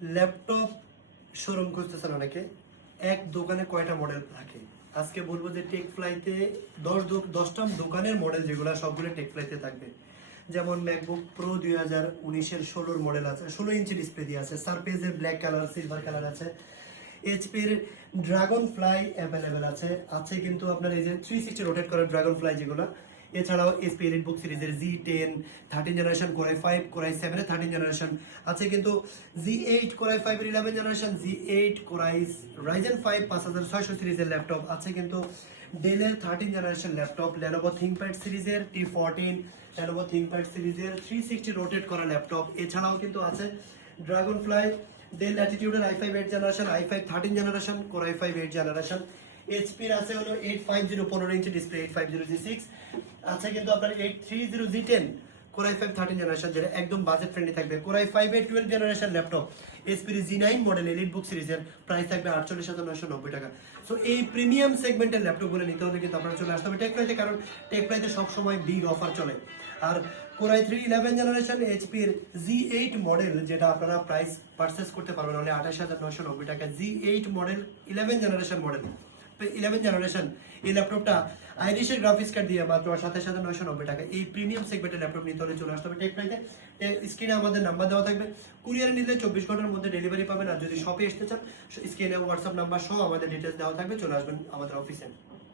Laptop showroom খুঁজতেছেন অনেকে, এক দোকানে কয়টা মডেল থাকে? আজকে বলবো যে টেকফ্লাইতে 10টা দোকানের মডেল যেগুলো সবগুলো টেকফ্লাইতে থাকবে। যেমন ম্যাকবুক প্রো 2019-এর 16 মডেল আছে, 16 ইঞ্চি ডিসপ্লে দিয়ে আছে, সারফেসের ব্ল্যাক কালার সিলভার কালার আছে, এইচপির ড্রাগন ফ্লাই অ্যাভেলেবেল আছে আছে কিন্তু আপনার এই যে 360 রোটেট করা ড্রাগন ফ্লাই যেগুলো। এছাড়াও এসপি এলিটবুক সিরিজের Z10 13 জেনারেশন কোরাই 5 কোরাই 7 এর 13 জেনারেশন আছে কিন্তু, Z8 কোরাই 5 এর 11 জেনারেশন, Z8 কোরাই রাইজেন 5 5600 সিরিজের ল্যাপটপ আছে কিন্তু, ডেলের 13 জেনারেশন ল্যাপটপ, Lenovo ThinkPad সিরিজের T14, Lenovo ThinkPad সিরিজের 360 রোটেট করা ল্যাপটপ। এছাড়াও কিন্তু আছে ড্রাগন ফ্লাই, ডেল ল্যাটিটিউডের i5 8 generation, i5 13 generation, core i5 8 generation. এইচপির আছে হলো 850 15 ইঞ্চি ডিসপ্লে 850 G6 আছে কিন্তু আপনার 830 G10 কোর i5 13 জেনারেশন, যেটা একদম বাজেট ফ্রেন্ডলি থাকবে। কোর i5 এর 12 জেনারেশন ল্যাপটপ, এইচপির G9 মডেল এলিটবুক সিরিজের, প্রাইস থাকবে 48,990 টাকা। সো এই প্রিমিয়াম সেগমেন্টের ল্যাপটপগুলো নিতে হলে কিন্তু আপনারা চলে আসতে হবে টেকফ্লাইতে, কারণ টেকফ্লাইতে সবসময় বিগ অফার চলে। আর কোর i3 11 জেনারেশন এইচপির Z8 মডেল, যেটা আপনারা প্রাইস পারচেস করতে পারবেন হলে 28,990 টাকা। Z8 model 11 generation model 11 generation এই ল্যাপটপটা আইরিশের গ্রাফিক্স কার্ড দিয়ে মাত্র 27,990 টাকা। এই প্রিমিয়াম সেগমেন্টের ল্যাপটপ নিতে হলে চলে আসতে হবে টেকফ্লাইতে। স্ক্রিনে আমাদের নাম্বার দেওয়া থাকবে, কুরিয়ারে নিলে 24 ঘন্টার মধ্যে ডেলিভারি পাবেন। আর যদি শপে আসতে চান, স্ক্রিনে হোয়াটসঅ্যাপ নাম্বার সহ আমাদের ডিটেলস দেওয়া থাকবে, চলে আসবেন আমাদের অফিসে।